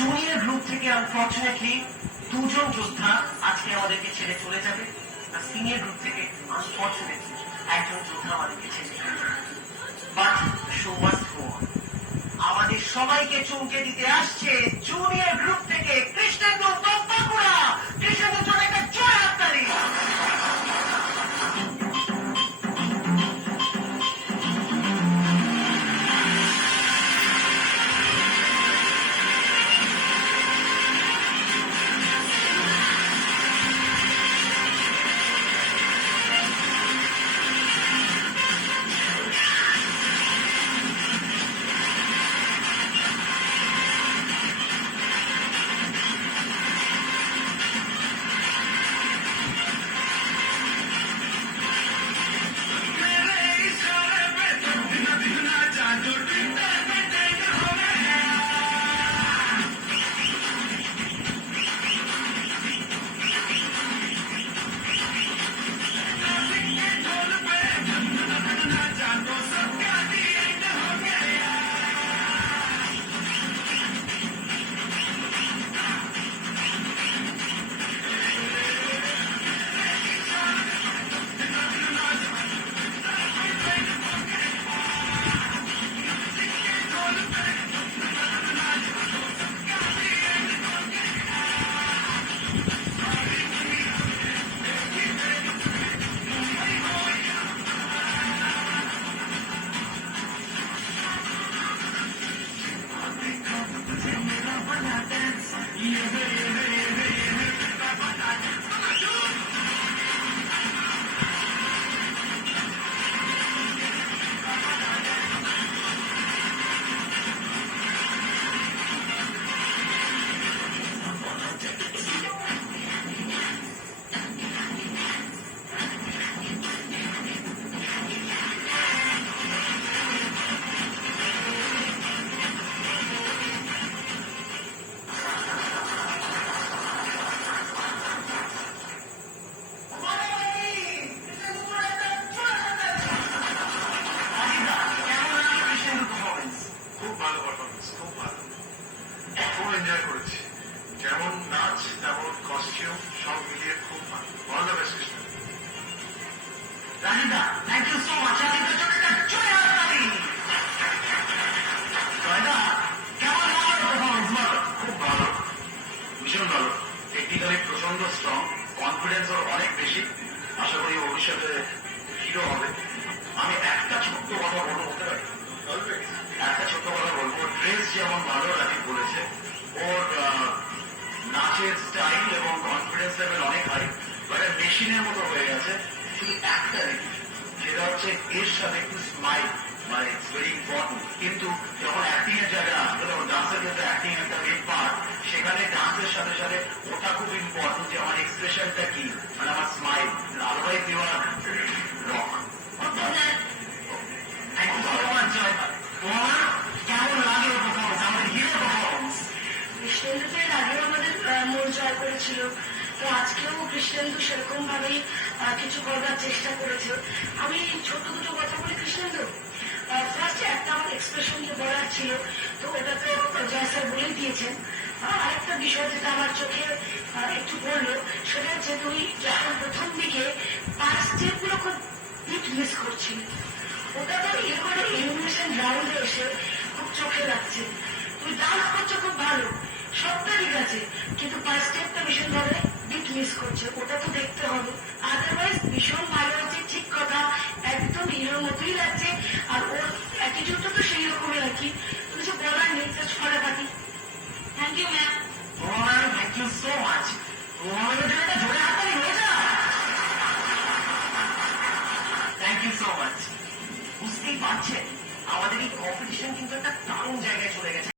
Junior group থেকে unfortunately দুজন যোদ্ধা আজকে আমাদেরকে ছেড়ে চলে যাবে, আর সিনিয়র গ্রুপ থেকে আনফর্চুনেটলি একজন যোদ্ধা আমাদেরকে ছেড়ে চলে যাবে। But show must go on. আমাদের সবাইকে চমকে দিতে আসছে জুনিয়র গ্রুপ থেকে কৃষ্ণেন্দু বাঁকুড়া। কৃষ্ণেন্দুর জন্য একটা জয় হাততালি। এনজয় করেছি, যেমন নাচ তেমন কস্টিউম সব মিলিয়ে খুব ভালো। All the best Krishna. রাজিদা, থ্যাংক ইউ সো মাচ। রাজিদার জন্য একটা জয় হাততালি। জয়দা, কেমন লাগলো পারফরমেন্স? বলো। খুব ভালো, ভীষণ ভালো। টেকনিক্যালি প্রচন্ড স্ট্রং, কনফিডেন্স ওর অনেক বেশি। আশা করি ভবিষ্যতে হিরো হবে। আমি একটা ছোট্ট কথা বলবো, বলতে পারি? একটা ছোট্ট কথা বলবো, ড্রেস যেমন ভালো রাখি বলেছে, ওর নাচের স্টাইল এবং কনফিডেন্স লেভেল অনেক হাই, বাট মেশিনের মতো হয়ে গেছে। শুধু একটা জিনিস, সেটা হচ্ছে এর সাথে একটু স্মাইল, মানে ইটস ভেরি ইম্পর্টেন্ট। কিন্তু যখন অ্যাক্টিং এর জায়গায় আসবে, তখন ডান্সের ক্ষেত্রে অ্যাক্টিং একটা মেন পার্ট, সেখানে ডান্সের সাথে সাথে ওটা খুব ইম্পর্টেন্ট যে আমার এক্সপ্রেশনটা কি, মানে আমার smile. Otherwise you are rock. Thank you so much জয়দা। তোমার কেমন লাগলো পারফরমেন্স, আমাদের হিরো পারফরমেন্স? কৃষ্ণেন্দু তো এর আগেও আমাদের মন জয় করেছিল, তো আজকেও কৃষ্ণেন্দু সেরকম ভাবেই কিছু করবার চেষ্টা করেছে। আমি ছোট দুটো কথা বলি কৃষ্ণেন্দু। ফার্স্ট একটা আমার এক্সপ্রেশন যে বলার ছিল, তো ওটা তো জয় স্যার বলেই দিয়েছেন। আরেকটা বিষয় যেটা আমার চোখে একটু পড়লো, সেটা হচ্ছে তুমি যখন প্রথম দিকে পাঁচ স্টেপগুলো খুব হিট মিস করছিলে, ওটা তো এরপরে এলিমিনেশন রাউন্ডে এসে খুব চোখে লাগছে। তুমি ডান্স করছো খুব ভালো, সবটা ঠিক আছে, কিন্তু পাঁচ স্টেপটা ভীষণ ভাবে বিট মিস করছে, ওটা তো দেখতে হবে। আদারওয়াইজ ভীষণ ভালো আছে, ঠিক কথা, একদম হিরোর মতোই লাগছে। আর ওর অ্যাটিটিউডটা তো সেই রকমই আর কি, কিছু বলার নেই, জাস্ট ফাটাফাটি। Thank you ma'am. তোমার থ্যাংক ইউ সো মাচ। তোমার জন্য একটা জোরে হাততালি হয়ে যা। Thank you so much. বুঝতেই পারছেন আমাদের এই কম্পিটিশন কিন্তু একটা দারুণ জায়গায় চলে গেছে।